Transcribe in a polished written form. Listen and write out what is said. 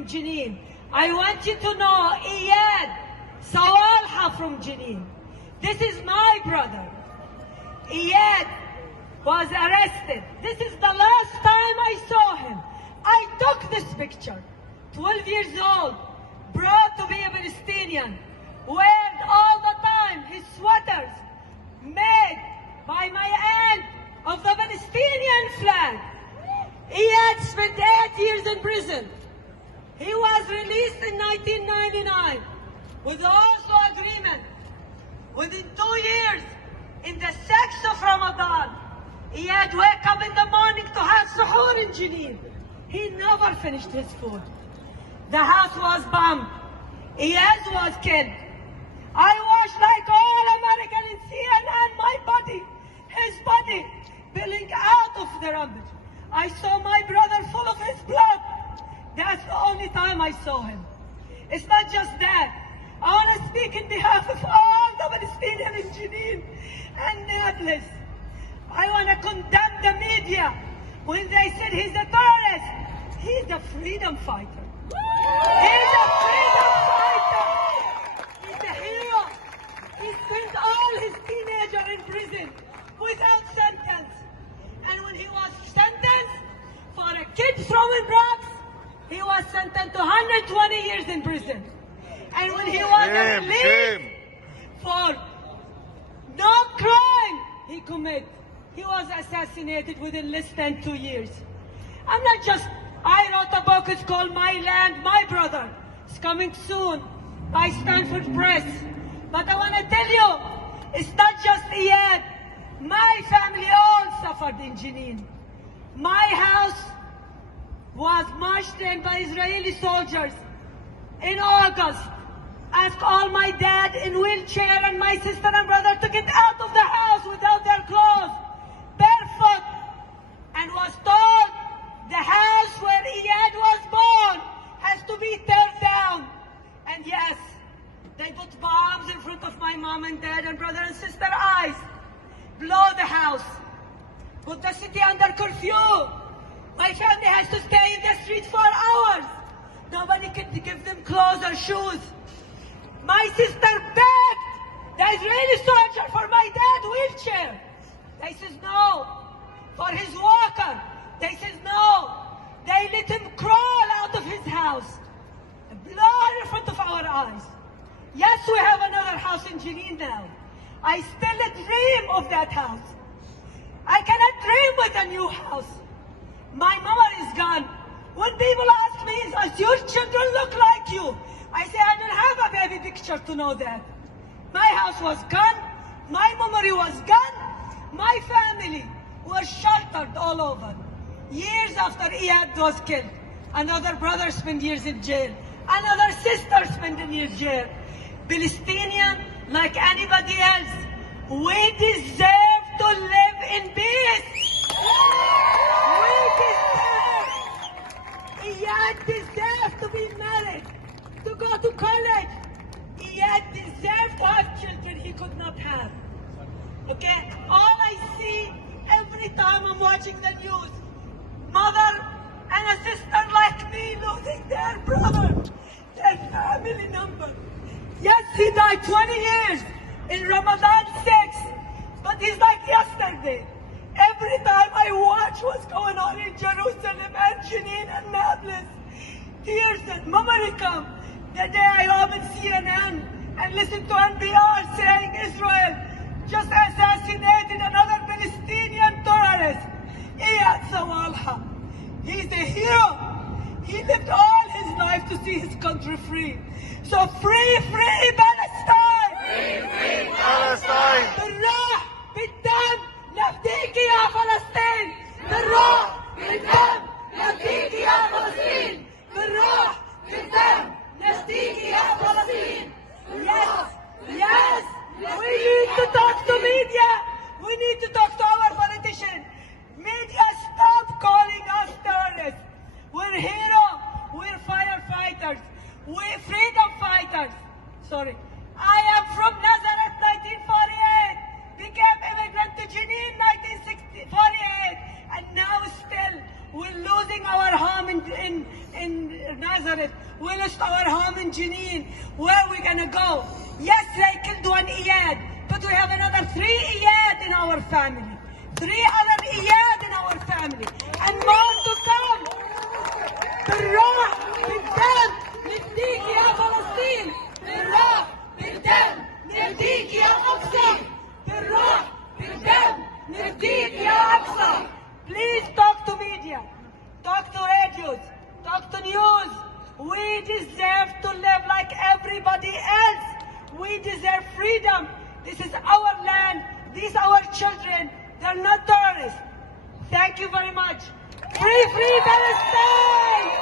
from Jenin. I want you to know Iyad Sawalha from Jenin. This is my brother. Iyad was arrested. This is the last time I saw him. I took this picture. 12 years old, proud to be a Palestinian, wearing all the time his sweaters made by my aunt of the Palestinian flag. Iyad spent 8 years in prison. He was released in 1999 with the Oslo Agreement. Within 2 years, in the 6th of Ramadan, Iyad wake up in the morning to have suhoor in Jenin. He never finished his food. The house was bombed. Iyad was killed. I watched like all American in CNN, my body, his body, spilling out of the rubble. I saw my brother full of his blood. That's the only time I saw him. It's not just that. I want to speak in behalf of all the Palestinians in Jenin and Nablus. I want to condemn the media when they said he's a terrorist. He's a freedom fighter. He's a freedom fighter. He's a hero. He spent all his teenager in prison without sentence. And when he was sentenced for a kid throwing rocks, he was sentenced to 120 years in prison. And when he was released for no crime he committed, he was assassinated within less than 2 years. I'm not just, I wrote a book, it's called My Land, My Brother. It's coming soon by Stanford Press. But I want to tell you, it's not just Iyad. My family all suffered in Jenin. My house was marched in by Israeli soldiers in August. Asked all my dad in wheelchair and my sister and brother to get out of the house without their clothes, barefoot, and was told the house where Iyad was born has to be torn down. And yes, they put bombs in front of my mom and dad and brother and sister eyes, blow the house, put the city under curfew. My family has to stay in the street for hours. Nobody can give them clothes or shoes. My sister begged the Israeli soldier for my dad's wheelchair. They says no. For his walker, they says no. They let him crawl out of his house. Blood in front of our eyes. Yes, we have another house in Jenin now. I still dream of that house. I cannot dream with a new house. My mother is gone. When people ask me, does your children look like you? I say, I don't have a baby picture to know that. My house was gone. My memory was gone. My family was sheltered all over. Years after Iyad was killed, another brother spent years in jail. Another sister spent years in jail. Palestinian, like anybody else, we deserve to live in peace. We deserve. Iyad deserves to be married, to go to college. Iyad deserves to have children he could not have. Okay? All I see every time I'm watching the news, mother and a sister like me losing their brother, their family member. Yes, he died 20 years in Ramadan 6, but it's like yesterday. Every time I watch what's going on in Jerusalem and Jenin and Nablus, tears and memory come. The day I open CNN and listen to NPR saying Israel just assassinated another Palestinian terrorist, Iyad Sawalha. He's a hero. He lived all his life to see his country free. So free, free Palestine! Free, free Palestine! بالروح بالدم نفديك يا فلسطين! بالروح بالدم نفديك يا فلسطين! بالروح بالدم نفديك يا فلسطين! Yes, yes! We need to talk to media! We need to talk to our politicians! Media, stop calling us terrorists! We're heroes! We're firefighters! We're freedom fighters! Sorry. I am from Nazareth 1948, became immigrant to Jenin 1948, and now still we're losing our home in Nazareth. Jenin. Where we gonna go? Yes, they killed one Iyad, but we have another 3 Iyad in our family. 3 other Iyad in our family. And more to come. بالروح بالدم نديك يا فلسطين. بالروح بالدم نديك يا أقصى. بالروح بالدم نديك يا أقصى. Please talk to media, talk to radios, talk to news. We deserve to live like everybody else. We deserve freedom. This is our land. These are our children. They're not terrorists. Thank you very much. Free Palestine!